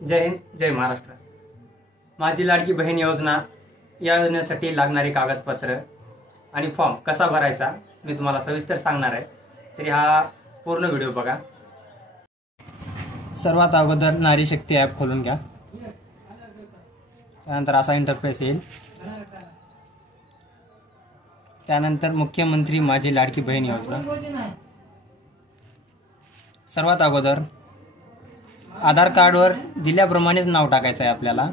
जय हिंद, जय महाराष्ट्र। माझी लाडकी बहीण योजना या योजनेसाठी लागणारी कागदपत्र आणि फॉर्म कसा भरायचा मी तुम्हाला सविस्तर सांगणार आहे, तरी हा पूर्ण व्हिडिओ बघा। सर्वात अगोदर नारी शक्ती ॲप खोलून घ्या। त्यानंतर असा इंटरफेस येईल। त्यानंतर मुख्यमंत्री माझी लाडकी बहीण योजना। सर्वात अगोदर आधार कार्डवर दिल्याप्रमाणेच नाव टाकायचं आहे आपल्याला।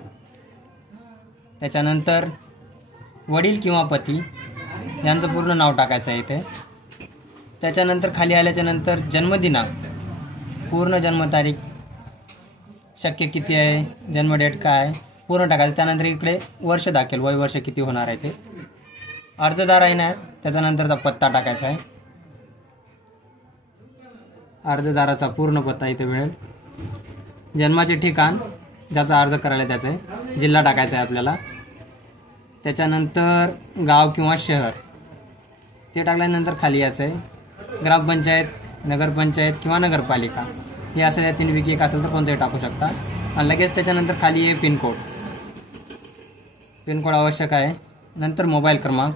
त्याच्यानंतर वडील किंवा पती यांचं पूर्ण नाव टाकायचं आहे इथे। त्याच्यानंतर खाली आल्याच्या नंतर जन्मदिनांक, पूर्ण जन्मतारीख, शक्य किती आहे, जन्म डेट काय पूर्ण टाकायचं। त्यानंतर इकडे वर्ष दाखवेल, वय वर्ष किती होणार आहे ते। अर्जदार आहे ना, त्याच्यानंतरचा पत्ता टाकायचा आहे। अर्जदाराचा पूर्ण पत्ता इथे मिळेल। जन्माचे ठिकाण, ज्याचा अर्ज करायला त्याचं जिल्हा टाकायचा आहे आपल्याला। त्याच्यानंतर गाव किंवा शहर ते टाकल्यानंतर खाली यायचं आहे ग्रामपंचायत, नगरपंचायत किंवा नगरपालिका, हे असेल या तीनपैकी एक असेल तर कोणतेही टाकू शकता। आणि लगेच त्याच्यानंतर खाली आहे पिनकोड। पिनकोड आवश्यक आहे। नंतर मोबाईल क्रमांक।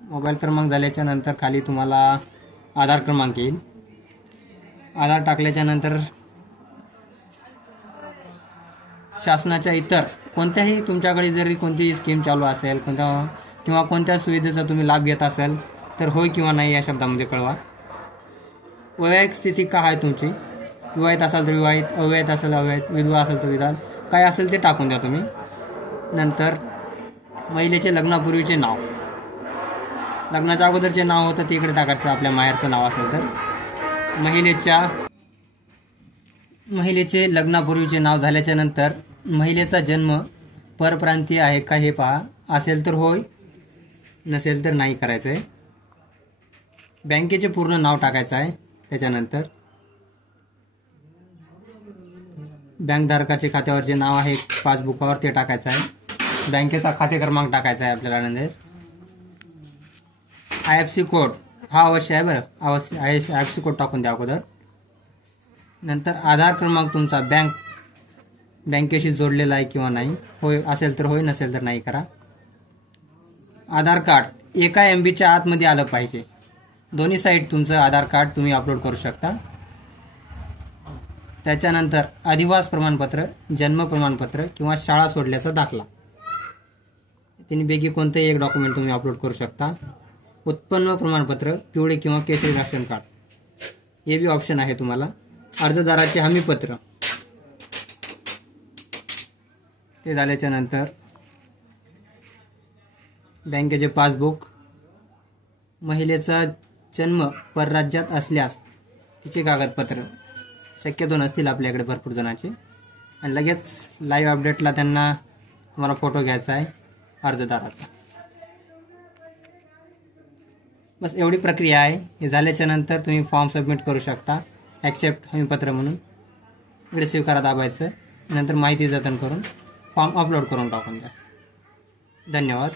मोबाईल क्रमांक झाल्याच्या नंतर खाली तुम्हाला आधार क्रमांक येईल। आधार टाकल्याच्या नंतर शासनाच्या इतर कोणत्याही तुमच्याकडे जरी कोणतीही स्कीम चालू असेल किंवा कोणत्या सुविधेचा तुम्ही लाभ घेत असेल तर होय किंवा नाही या शब्दामध्ये कळवा। वैवाहिक स्थिती काय आहे तुमची, विवाहित असाल तर विवाहित, अविवाहित असेल अविवाहित, विधवा असेल तर विधवा, काय असेल ते टाकून द्या तुम्ही। नंतर महिलेचे लग्नापूर्वीचे नाव, लग्नाच्या अगोदरचे नाव होतं ते इकडे टाकायचं, आपल्या माहेरचं नाव असेल तर। महिलेचे लग्नापूर्वीचे नाव झाल्याच्या नंतर महिलेचा जन्म परप्रांतीय आहे का हे पहा, असेल तर होय, नसेल तर नाही करायचं आहे। बँकेचे पूर्ण नाव टाकायचं आहे। त्याच्यानंतर बँकधारकाचे खात्यावरचे नाव आहे पासबुकावर ते टाकायचं आहे। बँकेचा खाते क्रमांक टाकायचा आहे आपल्याला। नंतर IFSC कोड हा अवश्य आहे, बरं IFSC कोड टाकून द्या अगोदर। नंतर आधार क्रमांक तुमचा बँकेशी जोडलेला आहे किंवा नाही, होय असेल तर होय, नसेल तर नाही करा। आधार कार्ड 1 MB आतमध्ये आलं पाहिजे। दोन्ही साईड तुमचं आधार कार्ड तुम्ही अपलोड करू शकता। त्याच्यानंतर अधिवास प्रमाणपत्र, जन्म प्रमाणपत्र किंवा शाळा सोडल्याचा दाखला, तिन्हीपैकी कोणतेही एक डॉक्युमेंट तुम्ही अपलोड करू शकता। उत्पन्न प्रमाणपत्र, पिवळे किंवा केशरी राशन कार्ड, हे बी ऑप्शन आहे तुम्हाला। अर्जदाराचे हमीपत्र, ते झाल्याच्या नंतर बँकेचे पासबुक, महिलेचा जन्म परराज्यात असल्यास तिचे कागदपत्र, शक्यतो नसतील आपल्याकडे भरपूर जणांचे। आणि लगेच लाईव्ह अपडेटला त्यांना तुम्हाला फोटो घ्यायचा आहे अर्जदाराचा। बस एवढी प्रक्रिया आहे। हे झाल्याच्या नंतर तुम्ही फॉर्म सबमिट करू शकता, ॲक्सेप्ट हमीपत्र म्हणून। इकडे स्वीकारा दाबायचं, नंतर माहिती जतन करून फॉर्म अपलोड करून टाकून द्या। धन्यवाद।